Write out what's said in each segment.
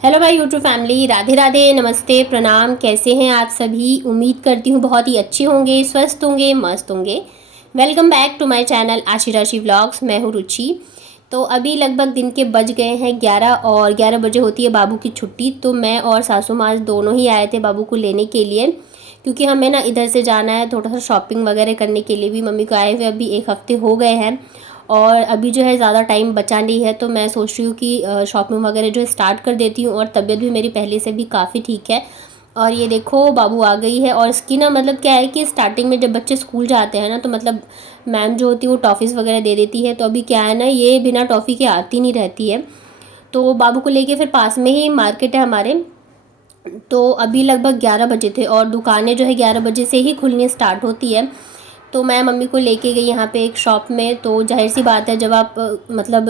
Hello भाई YouTube family, Radhe Radhe, नमस्ते, प्रणाम। कैसे हैं आप सभी? उम्मीद करती हूँ बहुत ही अच्छे होंगे, स्वस्थ होंगे, मस्त होंगे। Welcome back to my channel Aashi Rashi vlogs. मैं हूँ रुचि। तो अभी लगभग दिन के बज गए हैं 11 और 11 बजे होती है बाबू की छुट्टी। तो मैं और सासू माँ दोनों ही आए थे बाबू को लेने के लिए, क्योंकि हमें ना इधर से जाना है थोड़ा सा शॉपिंग वगैरह करने के लिए भी। मम्मी को आए हुए अभी एक हफ्ते हो गए हैं और अभी जो है ज़्यादा टाइम बचा नहीं है, तो मैं सोच रही हूँ कि शॉपिंग वगैरह जो है स्टार्ट कर देती हूँ। और तबीयत भी मेरी पहले से भी काफ़ी ठीक है। और ये देखो बाबू आ गई है। और इसकी ना मतलब क्या है कि स्टार्टिंग में जब बच्चे स्कूल जाते हैं ना, तो मतलब मैम जो होती है वो टॉफ़ीज़ वगैरह दे देती है। तो अभी क्या है ना, ये बिना टॉफ़ी के आती नहीं रहती है। तो बाबू को लेके फिर पास में ही मार्केट है हमारे। तो अभी लगभग 11 बजे थे और दुकानें जो है 11 बजे से ही खुलनी स्टार्ट होती है। तो मैं मम्मी को लेके गई यहाँ पे एक शॉप में। तो जाहिर सी बात है, जब आप मतलब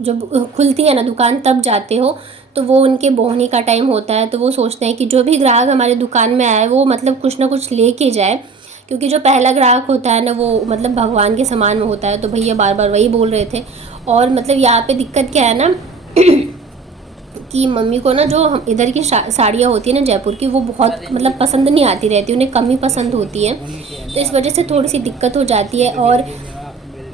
जब खुलती है ना दुकान तब जाते हो, तो वो उनके बोहनी का टाइम होता है। तो वो सोचते हैं कि जो भी ग्राहक हमारे दुकान में आए वो मतलब कुछ ना कुछ लेके जाए, क्योंकि जो पहला ग्राहक होता है ना वो मतलब भगवान के समान में होता है। तो भैया बार बार वही बोल रहे थे। और मतलब यहाँ पे दिक्कत क्या है ना कि मम्मी को ना जो हम इधर की साड़ियाँ होती है ना जयपुर की, वो बहुत मतलब पसंद नहीं आती रहती, उन्हें कम ही पसंद होती है। तो इस वजह से थोड़ी सी दिक्कत हो जाती है। और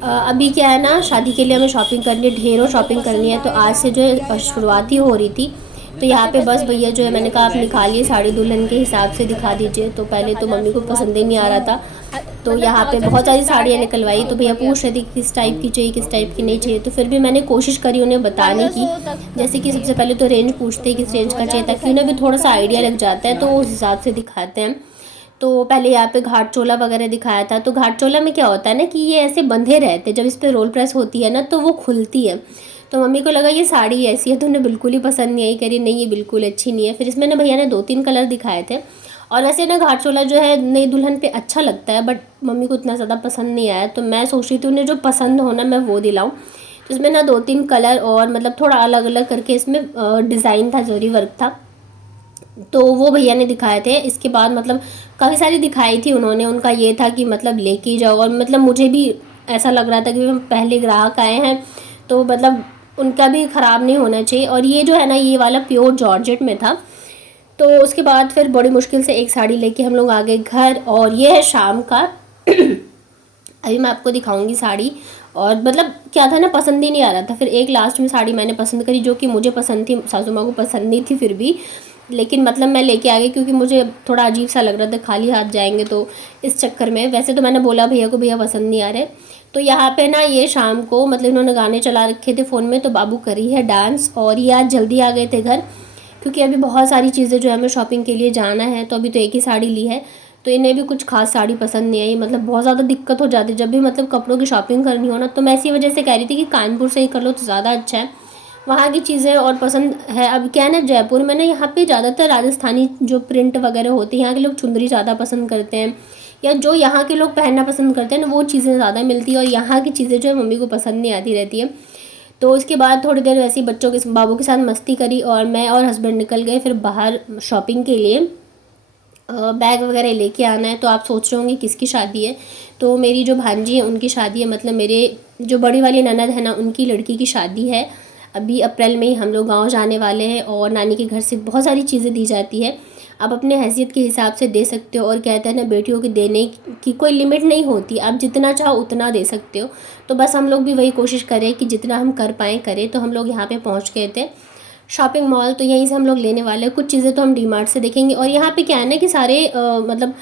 अभी क्या है ना, शादी के लिए हमें शॉपिंग करनी है, ढेरों शॉपिंग करनी है। तो आज से जो है शुरुआत ही हो रही थी। तो यहाँ पे बस भैया जो है, मैंने कहा आप निकालिए साड़ी, दुल्हन के हिसाब से दिखा दीजिए। तो पहले तो मम्मी को पसंद ही नहीं आ रहा था। तो यहाँ पे बहुत सारी साड़ियाँ निकलवाई। तो भैया पूछ रहे थे किस टाइप की चाहिए, किस टाइप की नहीं चाहिए। तो फिर भी मैंने कोशिश करी उन्हें बताने की। जैसे कि सबसे पहले तो रेंज पूछते हैं किस रेंज का चाहिए, ताकि उन्हें भी थोड़ा सा आइडिया लग जाता है, तो उस हिसाब से दिखाते हैं। तो पहले यहाँ पे घाट चोला वगैरह दिखाया था। तो घाट चोला में क्या होता है ना कि ये ऐसे बंधे रहते हैं, जब इस पर रोल प्रेस होती है ना तो वो खुलती है। तो मम्मी को लगा ये साड़ी ऐसी है, तो उन्हें बिल्कुल ही पसंद नहीं आई, करी नहीं ये बिल्कुल अच्छी नहीं है। फिर इसमें ना भैया ने 2-3 कलर दिखाए थे। और वैसे ना घाट चोला जो है नई दुल्हन पे अच्छा लगता है, बट मम्मी को इतना ज़्यादा पसंद नहीं आया। तो मैं सोच रही थी उन्हें जो पसंद हो ना मैं वो दिलाऊँ। तो इसमें ना 2-3 कलर और मतलब थोड़ा अलग अलग करके इसमें डिज़ाइन था, जरी वर्क था। तो वो भैया ने दिखाए थे। इसके बाद मतलब काफ़ी सारी दिखाई थी उन्होंने। उनका ये था कि मतलब लेके जाओ, और मतलब मुझे भी ऐसा लग रहा था कि हम पहले ग्राहक आए हैं, तो मतलब उनका भी ख़राब नहीं होना चाहिए। और ये जो है ना, ये वाला प्योर जॉर्जेट में था। तो उसके बाद फिर बड़ी मुश्किल से एक साड़ी लेके हम लोग आ गए घर। और ये है शाम का अभी मैं आपको दिखाऊंगी साड़ी। और मतलब क्या था ना, पसंद ही नहीं आ रहा था। फिर एक लास्ट में साड़ी मैंने पसंद करी, जो कि मुझे पसंद थी, सासू माँ को पसंद नहीं थी फिर भी। लेकिन मतलब मैं लेके आ गई, क्योंकि मुझे थोड़ा अजीब सा लग रहा था खाली हाथ जाएंगे, तो इस चक्कर में। वैसे तो मैंने बोला भैया को, भैया पसंद नहीं आ रहे। तो यहाँ पे ना ये शाम को मतलब इन्होंने गाने चला रखे थे फ़ोन में, तो बाबू करी है डांस। और ये आज जल्दी आ गए थे घर, क्योंकि अभी बहुत सारी चीज़ें जो है हमें शॉपिंग के लिए जाना है। तो अभी तो एक ही साड़ी ली है, तो इन्हें भी कुछ खास साड़ी पसंद नहीं आई। मतलब बहुत ज़्यादा दिक्कत हो जाती है जब भी मतलब कपड़ों की शॉपिंग करनी हो ना। तो मैं इसी वजह से कह रही थी कि कानपुर से ही कर लो तो ज़्यादा अच्छा है, वहाँ की चीज़ें और पसंद है। अब क्या है ना, जयपुर में ना यहाँ पे ज़्यादातर राजस्थानी जो प्रिंट वगैरह होते हैं, यहाँ के लोग चुंदरी ज़्यादा पसंद करते हैं, या जो यहाँ के लोग पहनना पसंद करते हैं ना वो चीज़ें ज़्यादा मिलती है। और यहाँ की चीज़ें जो है मम्मी को पसंद नहीं आती रहती है। तो उसके बाद थोड़ी देर वैसे ही बच्चों के बाबू के साथ मस्ती करी, और मैं और हस्बैंड निकल गए फिर बाहर शॉपिंग के लिए। बैग वगैरह लेके आना है। तो आप सोच रहे होंगे किसकी शादी है। तो मेरी जो भांजी है उनकी शादी है, मतलब मेरे जो बड़ी वाली ननद है ना उनकी लड़की की शादी है। अभी अप्रैल में ही हम लोग गाँव जाने वाले हैं, और नानी के घर से बहुत सारी चीज़ें दी जाती है। आप अपने हैसियत के हिसाब से दे सकते हो। और कहते हैं ना, बेटियों के देने की कोई लिमिट नहीं होती, आप जितना चाहो उतना दे सकते हो। तो बस हम लोग भी वही कोशिश करें कि जितना हम कर पाएँ करें। तो हम लोग यहाँ पे पहुँच गए थे शॉपिंग मॉल। तो यहीं से हम लोग लेने वाले हैं। कुछ चीज़ें तो हम डीमार्ट से देखेंगे। और यहाँ पे क्या है ना कि सारे मतलब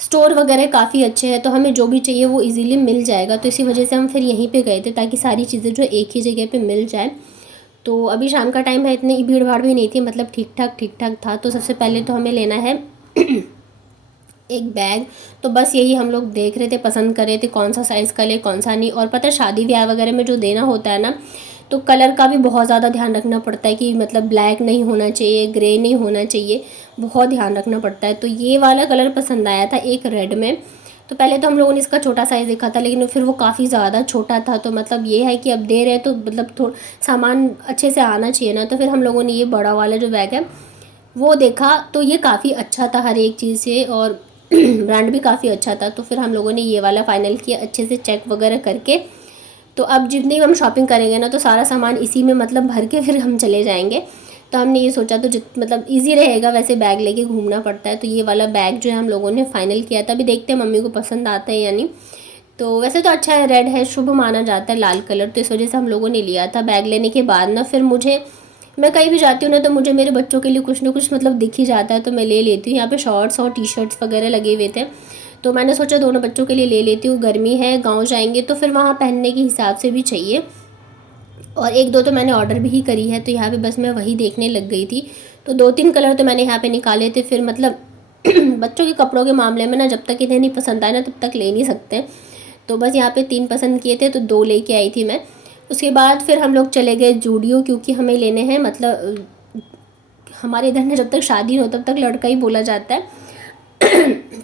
स्टोर वगैरह काफ़ी अच्छे हैं, तो हमें जो भी चाहिए वो इजीली मिल जाएगा। तो इसी वजह से हम फिर यहीं पे गए थे, ताकि सारी चीज़ें जो एक ही जगह पे मिल जाए। तो अभी शाम का टाइम है, इतनी भीड़ भाड़ भी नहीं थी, मतलब ठीक ठाक था। तो सबसे पहले तो हमें लेना है एक बैग। तो बस यही हम लोग देख रहे थे, पसंद कर रहे थे कौन सा साइज़ का ले कौन सा नहीं। और पता है शादी ब्याह वगैरह में जो देना होता है ना, तो कलर का भी बहुत ज़्यादा ध्यान रखना पड़ता है कि मतलब ब्लैक नहीं होना चाहिए, ग्रे नहीं होना चाहिए, बहुत ध्यान रखना पड़ता है। तो ये वाला कलर पसंद आया था, एक रेड में। तो पहले तो हम लोगों ने इसका छोटा साइज़ देखा था, लेकिन फिर वो काफ़ी ज़्यादा छोटा था। तो मतलब ये है कि अब दे रहे हैं तो मतलब थोड़ा सामान अच्छे से आना चाहिए ना। तो फिर हम लोगों ने ये बड़ा वाला जो बैग है वो देखा। तो ये काफ़ी अच्छा था हर एक चीज़ से, और ब्रांड भी काफ़ी अच्छा था। तो फिर हम लोगों ने ये वाला फ़ाइनल किया अच्छे से चेक वगैरह करके। तो अब जितनी हम शॉपिंग करेंगे ना, तो सारा सामान इसी में मतलब भर के फिर हम चले जाएंगे। तो हमने ये सोचा तो मतलब ईजी रहेगा, वैसे बैग लेके घूमना पड़ता है, तो ये वाला बैग जो है हम लोगों ने फ़ाइनल किया था। अभी देखते हैं मम्मी को पसंद आता है या नहीं। तो वैसे तो अच्छा है, रेड है, शुभ माना जाता है लाल कलर, तो इस वजह से हम लोगों ने लिया था। बैग लेने के बाद ना फिर मैं कहीं भी जाती हूँ ना तो मुझे मेरे बच्चों के लिए कुछ ना कुछ मतलब दिख ही जाता है, तो मैं ले लेती हूँ। यहाँ पे शॉर्ट्स और टी शर्ट्स वगैरह लगे हुए थे, तो मैंने सोचा दोनों बच्चों के लिए ले लेती हूँ। गर्मी है, गाँव जाएंगे तो फिर वहाँ पहनने के हिसाब से भी चाहिए। और एक दो तो मैंने ऑर्डर भी करी है, तो यहाँ पे बस मैं वही देखने लग गई थी। तो 2-3 कलर तो मैंने यहाँ पे निकाले थे। फिर मतलब बच्चों के कपड़ों के मामले में ना जब तक इन्हें नहीं पसंद आए ना तब तक ले नहीं सकते। तो बस यहाँ पे 3 पसंद किए थे, तो 2 लेके आई थी मैं। उसके बाद फिर हम लोग चले गए जूडियो, क्योंकि हमें लेने हैं मतलब हमारे इधर में जब तक शादी हो तब तक लड़का ही बोला जाता है।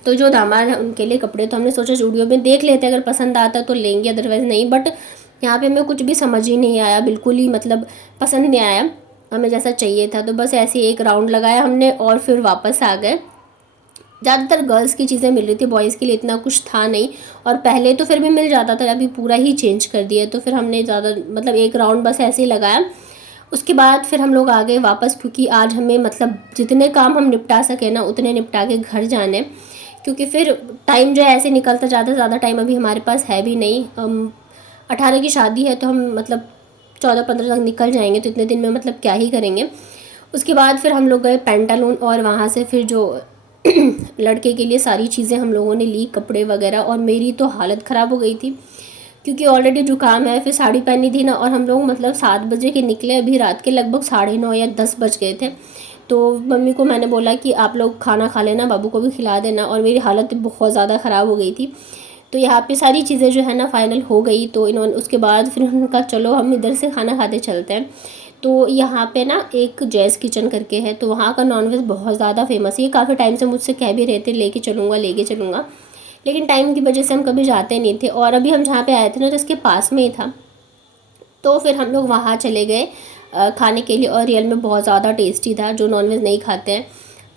तो जो दामाद है उनके लिए कपड़े, तो हमने सोचा जूडियो में देख लेते हैं, अगर पसंद आता तो लेंगे, अदरवाइज़ नहीं। बट यहाँ पे हमें कुछ भी समझ ही नहीं आया, बिल्कुल ही मतलब पसंद नहीं आया हमें जैसा चाहिए था। तो बस ऐसे एक राउंड लगाया हमने और फिर वापस आ गए। ज़्यादातर गर्ल्स की चीज़ें मिल रही थी, बॉयज़ के लिए इतना कुछ था नहीं। और पहले तो फिर भी मिल जाता था, अभी पूरा ही चेंज कर दिया। तो फिर हमने ज़्यादा मतलब एक राउंड बस ऐसे ही लगाया। उसके बाद फिर हम लोग आ गए वापस, क्योंकि आज हमें मतलब जितने काम हम निपटा सके ना उतने निपटा के घर जाने, क्योंकि फिर टाइम जो है ऐसे निकलता जाता है। ज़्यादा टाइम अभी हमारे पास है भी नहीं। 18 की शादी है, तो हम मतलब 14-15 तक निकल जाएंगे, तो इतने दिन में मतलब क्या ही करेंगे। उसके बाद फिर हम लोग गए पेंटालून, और वहाँ से फिर जो लड़के के लिए सारी चीज़ें हम लोगों ने ली, कपड़े वगैरह। और मेरी तो हालत ख़राब हो गई थी, क्योंकि ऑलरेडी जुकाम है, फिर साड़ी पहनी थी ना, और हम लोग मतलब 7 बजे के निकले, अभी रात के लगभग 9:30 या 10 बज गए थे। तो मम्मी को मैंने बोला कि आप लोग खाना खा लेना, बाबू को भी खिला देना, और मेरी हालत बहुत ज़्यादा ख़राब हो गई थी। तो यहाँ पे सारी चीज़ें जो है ना फाइनल हो गई। तो इन्होंने उसके बाद फिर उन्होंने कहा चलो हम इधर से खाना खाते चलते हैं। तो यहाँ पे ना एक जैज़ किचन करके है, तो वहाँ का नॉनवेज बहुत ज़्यादा फेमस है। ये काफ़ी टाइम से मुझसे कह भी रहे थे लेके चलूँगा, लेकिन टाइम की वजह से हम कभी जाते नहीं थे। और अभी हम जहाँ पे आए थे ना तो इसके पास में ही था, तो फिर हम लोग वहाँ चले गए खाने के लिए। और रियल में बहुत ज़्यादा टेस्टी था। जो नॉनवेज नहीं खाते हैं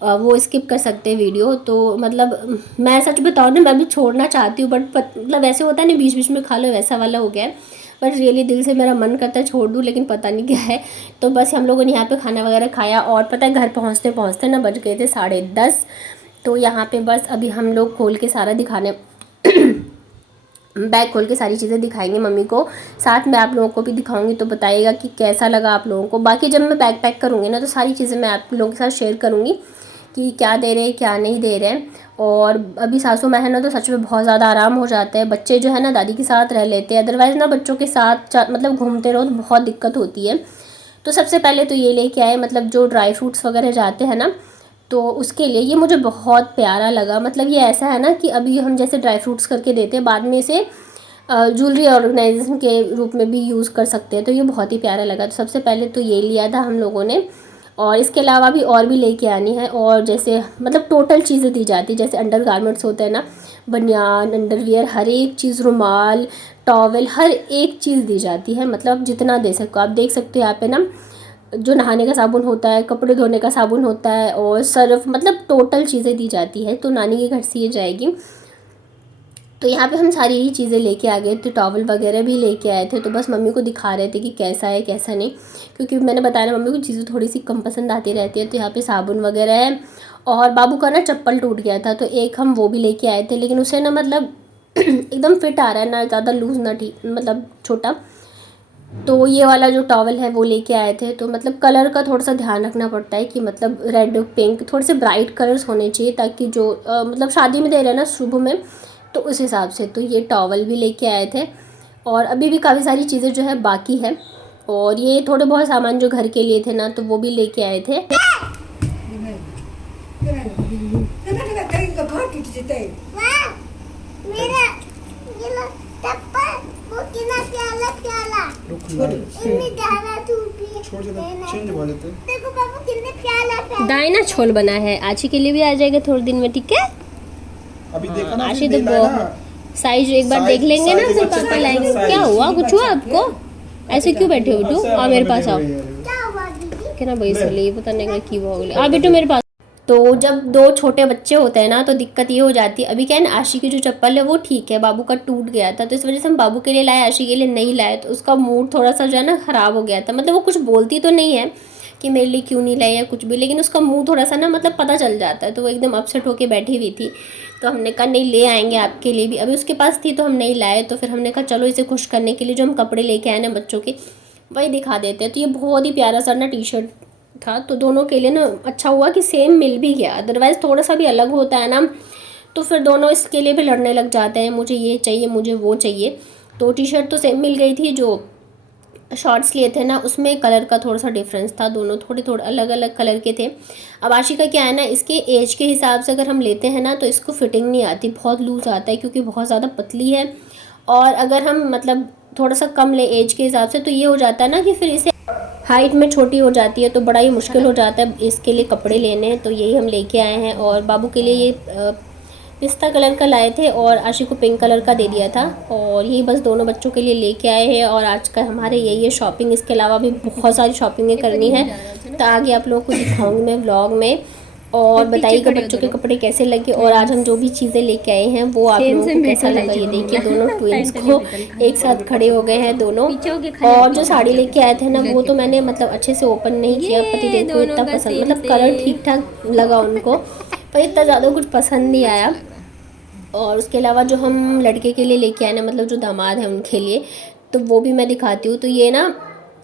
वो स्किप कर सकते हैं वीडियो। तो मतलब मैं सच बताऊँ ना, मैं भी छोड़ना चाहती हूँ, बट मतलब ऐसे होता है ना बीच बीच में खा लो, वैसा वाला हो गया है। बट रियली दिल से मेरा मन करता है छोड़ दूँ, लेकिन पता नहीं क्या है। तो बस हम लोगों ने यहाँ पे खाना वगैरह खाया, और पता है घर पहुँचते पहुँचते ना बज गए थे 10:30। तो यहाँ पे बस अभी हम लोग खोल के सारा दिखाने बैग खोल के सारी चीज़ें दिखाएंगे मम्मी को, साथ में आप लोगों को भी दिखाऊंगी, तो बताइएगा कि कैसा लगा आप लोगों को। बाकी जब मैं बैग पैक करूँगी ना तो सारी चीज़ें मैं आप लोगों के साथ शेयर करूँगी कि क्या दे रहे हैं क्या नहीं दे रहे हैं। और अभी सासू माँ है ना तो सच में बहुत ज़्यादा आराम हो जाता है। बच्चे जो है ना दादी के साथ रह लेते हैं, अदरवाइज़ ना बच्चों के साथ मतलब घूमते रहो तो बहुत दिक्कत होती है। तो सबसे पहले तो ये लेके आए, मतलब जो ड्राई फ्रूट्स वगैरह जाते हैं ना, तो उसके लिए ये मुझे बहुत प्यारा लगा। मतलब ये ऐसा है ना कि अभी हम जैसे ड्राई फ्रूट्स करके देते हैं, बाद में इसे ज्वेलरी ऑर्गेनाइजेशन के रूप में भी यूज़ कर सकते हैं। तो ये बहुत ही प्यारा लगा। तो सबसे पहले तो ये लिया था हम लोगों ने, और इसके अलावा भी और भी लेके आनी है। और जैसे मतलब टोटल चीज़ें दी जाती है, जैसे अंडर गारमेंट्स होते हैं ना, बनियान, अंडरवियर, हर एक चीज़, रुमाल, टॉवल, हर एक चीज़ दी जाती है। मतलब जितना दे सको। आप देख सकते हो यहाँ पे ना जो नहाने का साबुन होता है, कपड़े धोने का साबुन होता है, और सर्फ, मतलब टोटल चीज़ें दी जाती है। तो नानी के घर से ये जाएगी। तो यहाँ पे हम सारी ही चीज़ें लेके आ गए थे, टॉवल वगैरह भी लेके आए थे। तो बस मम्मी को दिखा रहे थे कि कैसा है कैसा नहीं, क्योंकि मैंने बताया ना मम्मी को चीज़ें थोड़ी सी कम पसंद आती रहती है। तो यहाँ पे साबुन वगैरह है। और बाबू का ना चप्पल टूट गया था, तो एक हम वो भी लेके आए थे, लेकिन उसे ना मतलब एकदम फिट आ रहा है, ना ज़्यादा लूज़ ना ठीक, मतलब छोटा। तो ये वाला जो टॉवल है वो लेके आए थे। तो मतलब कलर का थोड़ा सा ध्यान रखना पड़ता है कि मतलब रेड पिंक थोड़े से ब्राइट कलर्स होने चाहिए, ताकि जो मतलब शादी में दे रहे हैं ना शुभ में, तो उस हिसाब से। तो ये टॉवल भी लेके आए थे। और अभी भी काफ़ी सारी चीज़ें जो है बाकी है। और ये थोड़े बहुत सामान जो घर के लिए थे ना, तो वो भी लेके आए थे। दाई ना छोल बना है, आशी के लिए भी आ जाएगा थोड़े दिन में, ठीक है। अभी देखा ना, आशी तो बहुत साइज एक बार देख लेंगे ना, फिर पापा लाएंगे। क्या हुआ, कुछ हुआ आपको? ऐसे क्यों बैठे हो बेटू? आ मेरे पास आओ। क्या ना भाई इसलिए पता नहीं की हो गई। आ बेटू मेरे पास। तो जब 2 छोटे बच्चे होते हैं ना तो दिक्कत ये हो जाती है। अभी क्या है ना, आशी की जो चप्पल है वो ठीक है, बाबू का टूट गया था, तो इस वजह से हम बाबू के लिए लाए, आशी के लिए नहीं लाए। तो उसका मूड थोड़ा सा जो है ना ख़राब हो गया था। मतलब वो कुछ बोलती तो नहीं है, कि मेरे लिए क्यों नहीं लाए या कुछ भी, लेकिन उसका मुंह थोड़ा सा ना मतलब पता चल जाता है, तो वो एकदम अपसेट होके बैठी हुई थी। तो हमने कहा नहीं ले आएंगे आपके लिए भी, अभी उसके पास थी तो हम नहीं लाए। तो फिर हमने कहा चलो इसे खुश करने के लिए जो हम कपड़े लेके आए ना बच्चों के, वही दिखा देते हैं। तो ये बहुत ही प्यारा सा ना टी शर्ट था, तो दोनों के लिए ना अच्छा हुआ कि सेम मिल भी गया, अदरवाइज़ थोड़ा सा भी अलग होता है ना तो फिर दोनों इसके लिए भी लड़ने लग जाते हैं, मुझे ये चाहिए मुझे वो चाहिए। तो टी शर्ट तो सेम मिल गई थी, जो शॉर्ट्स लिए थे ना उसमें कलर का थोड़ा सा डिफरेंस था, दोनों थोड़े थोड़े अलग अलग कलर के थे। अब आशी का क्या है ना, इसके एज के हिसाब से अगर हम लेते हैं ना तो इसको फिटिंग नहीं आती, बहुत लूज़ आता है क्योंकि बहुत ज़्यादा पतली है। और अगर हम मतलब थोड़ा सा कम ले एज के हिसाब से तो ये हो जाता है ना कि फिर इसे हाइट में छोटी हो जाती है, तो बड़ा ही मुश्किल हो जाता है इसके लिए कपड़े लेने हैं। तो यही हम लेके आए हैं, और बाबू के लिए ये पिस्ता कलर का लाए थे और आशी को पिंक कलर का दे दिया था, और यही बस दोनों बच्चों के लिए लेके आए हैं। और आज का हमारे यही है शॉपिंग, इसके अलावा भी बहुत सारी शॉपिंगें करनी है, तो आगे आप लोगों को दिखाऊंगी मैं व्लॉग में। और बताइएगा बच्चों के कपड़े कैसे लगे, और आज हम जो भी चीज़ें लेके आए हैं वो आप लोगों को कैसा लगा। ये देखिए दोनों ट्विंस को एक साथ खड़े हो गए हैं दोनों। और जो साड़ी लेके आए थे ना वो तो मैंने मतलब अच्छे से ओपन नहीं किया, पतिदेव को इतना पसंद, मतलब कलर ठीक ठाक लगा उनको, पर इतना ज़्यादा कुछ पसंद नहीं आया। और उसके अलावा जो हम लड़के के लिए लेके आए ना, मतलब जो दामाद है उनके लिए, तो वो भी मैं दिखाती हूँ। तो ये ना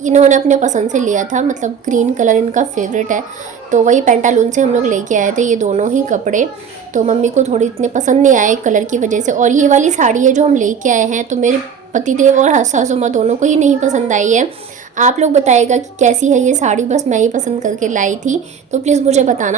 इन्होंने अपने पसंद से लिया था, मतलब ग्रीन कलर इनका फेवरेट है, तो वही पेंटालून से हम लोग लेके आए थे ये दोनों ही कपड़े। तो मम्मी को थोड़ी इतने पसंद नहीं आए कलर की वजह से। और ये वाली साड़ी है जो हम लेके आए हैं, तो मेरे पतिदेव और सासू माँ दोनों को ही नहीं पसंद आई है। आप लोग बताइएगा कि कैसी है ये साड़ी, बस मैं ही पसंद करके लाई थी, तो प्लीज़ मुझे बताना।